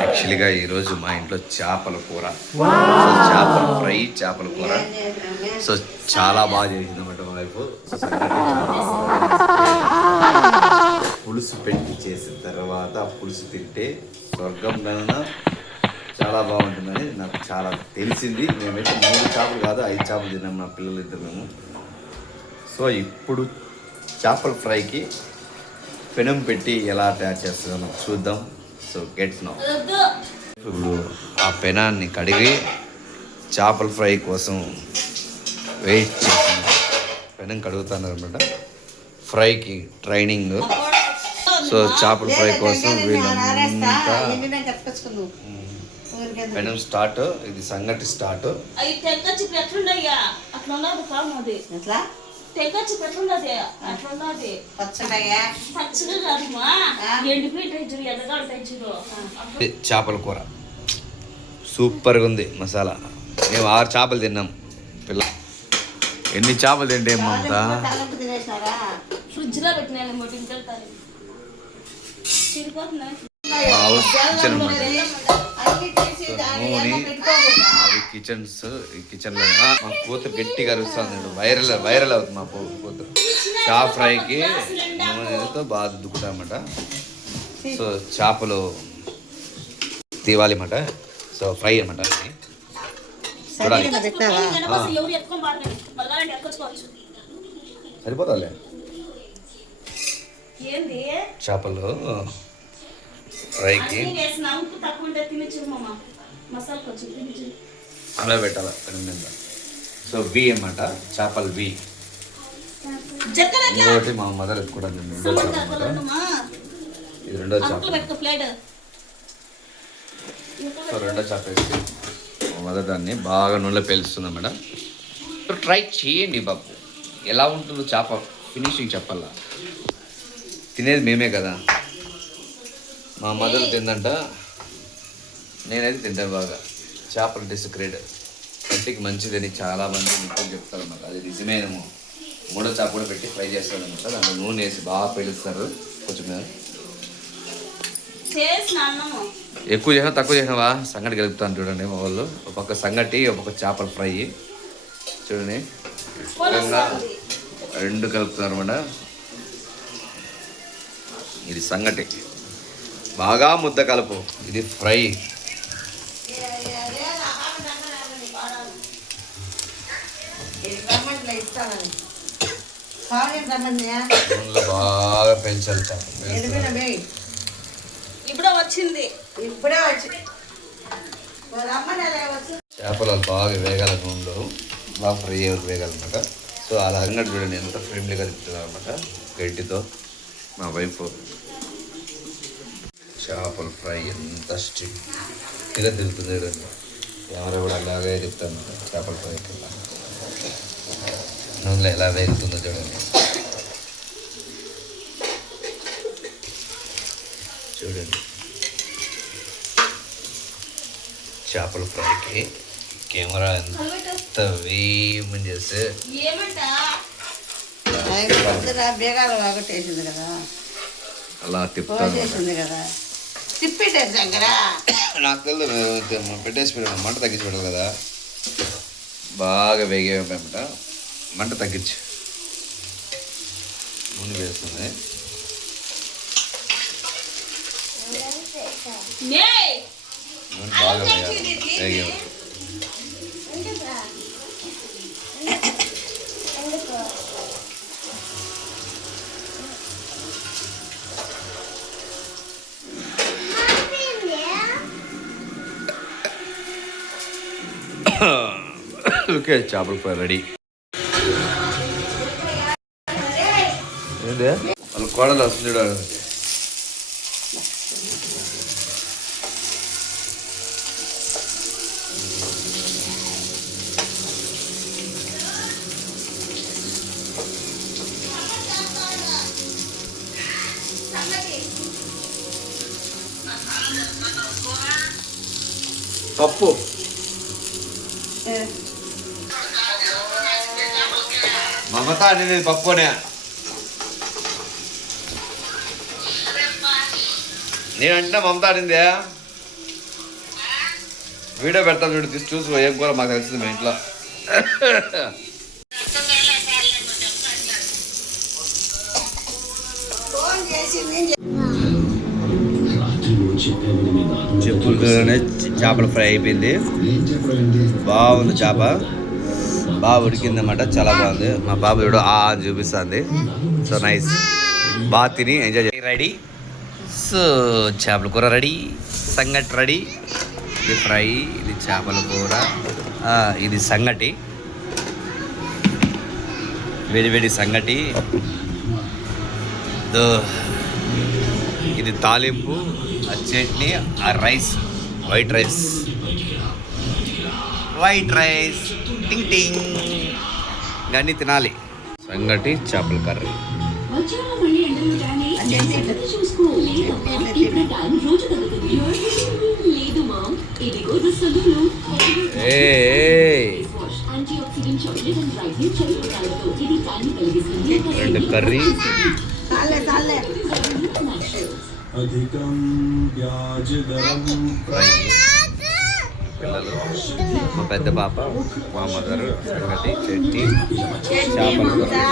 యాక్చువల్గా ఈరోజు మా ఇంట్లో చేపల కూర, చేపల ఫ్రై, చేపల కూర. సో చాలా బాగా చేసింది అన్నమాట మా వైపు. పులుసు పెట్టి చేసిన తర్వాత పులుసు తింటే స్వర్గం కన్నా చాలా బాగుంటుందని నాకు చాలా తెలిసింది. మేమైతే 3 చేపలు కాదు 5 చేపలు తిన్నాం మా పిల్లలు ఇద్దరు మేము. సో ఇప్పుడు చేపల ఫ్రైకి పెనం పెట్టి ఎలా తయారు చేస్తుందో చూద్దాం. So get now. ఇప్పుడు ఆ పెనాన్ని కడిగి చేపల ఫ్రై కోసం వెయిట్ చేస్తాను. పెనం కడుగుతాను అనమాట, ఫ్రైకి ట్రైనింగ్. సో చేపల ఫ్రై కోసం వీళ్ళంతా పెనం స్టార్ట్. ఇది సంగటి స్టార్ట్. చేపల కూర సూపర్గా ఉంది. మసాలా మేము 6 చేపలు తిన్నాం. పిల్ల ఎన్ని చేపలు తింటే ఏమంతా నూనె అవి కిచెన్స్. ఈ కిచెన్లో మా కూతురు గట్టిగా అరుస్తుంది. వైరల్ అవుతుంది మా కూతురు. చేప ఫ్రైకి నూనెతో బాగా దుక్కుతామన్నమాట. సో చేపలు తీవాలి అన్నమాట. సో ఫ్రై అన్నమాట. సరిపోతాలే. చేపలు ఫ్రైకి అలా పెట్టాలి పెనం మీద. సో వి అన్నమాట, చేపలు వి. ఇంకోటి మా మదర్ ఎత్తుకోవడం ఇది రెండో చేప. సో రెండో చేప వేసి మా మదర్ దాన్ని బాగా నూనెలో పేలుస్తుంది మేడం. ట్రై చేయండి బాబు, ఎలా ఉంటుందో చేప ఫినిషింగ్ చెప్పాలా. తినేది మేమే కదా. మా మదర్ తిందంట, నేనైతే తింటాను బాగా. చేపల టేస్ట్ గ్రేట్, కంటికి మంచిదని చాలామంది నిత్యం చెప్తారు అన్నమాట. అది నిజమేనేమో. 3వ చేప కూడా పెట్టి ఫ్రై చేస్తారు అనమాట. దాంట్లో నూనె వేసి బాగా పేలుస్తారు. కొంచెం ఎక్కువ చేసినా తక్కువ చేసినావా సంగటి కలుపుతాను చూడండి మా వాళ్ళు. ఒక పక్క సంగటి, ఒక పక్క చేపల ఫ్రై చూడండి. రెండు కలుపుతున్నారు అన్నమాట. ఇది సంగటి బాగా ముద్ద కలుపు. ఇది ఫ్రై. బాగా పెంచాలి. చేపలు బాగా వేగాల నూనెలో బాగా ఫ్రై వేగాలన్నమాట. సో అలా అంగడి చూడండి ఎంత ఫ్రెండ్లీ కలుపుతున్నారు అనమాట గడ్డితో మా వైఫ్. చేపల ఫ్రై ఎంత స్ట్రిక్ట్గా తిరుగుతుంది కదండి. ఎవరో కూడా అలాగే చెప్తాను. చేపల ఫ్రై నూనెలో ఎలా వేగుతుందో చూడండి. చూడండి చేపల ఫ్రైకి కెమెరా ఎంత వేయమని చేస్తే అలా తిప్పుతాను కదా. నాకు తెలియదు, పెట్టేసి పెట్టాను. మంట తగ్గించి పెట్టాలి కదా. బాగా వేగేయమంట. మంట తగ్గించి నూనె వేస్తుంది. నూనె బాగా వేగే ఓకే. చేపల ఫ్రై రెడీ. ఏంటి వాళ్ళ కోడలు వస్తుంది. పప్పు మమత అనేది పప్పునే. నేనంటే మమత ఆడిందే వీడియో పెడతాను చూడు తీసి చూసి ఏం కూర మాకు తెలిసింది మీ ఇంట్లో. చెప్పులతోనే చేపల ఫ్రై అయిపోయింది. బాగుంది చేప, బాగా ఉడికిందన్నమాట, చాలా బాగుంది. మా బాబు చూడు అని చూపిస్తుంది. సో నైస్, బాగా తిని ఎంజాయ్ చేయి. రెడీ. సో చేపల కూర రెడీ, సంగటి రెడీ. ఇది ఫ్రై, ఇది చేపల కూర, ఇది సంగటి, వేడి వేడి సంగటి. ఇది తాలింపు, ఆ చట్నీ, ఆ రైస్, వైట్ రైస్ టింగ్ టింగ్ ఇవన్నీ తినాలి. సంగటి, చేపల కర్రీ. రెండు కర్రీ, పిల్లలు, మా పెద్ద పాప, మా మదరు, సంగటి, చట్నీ, చేపల కూర.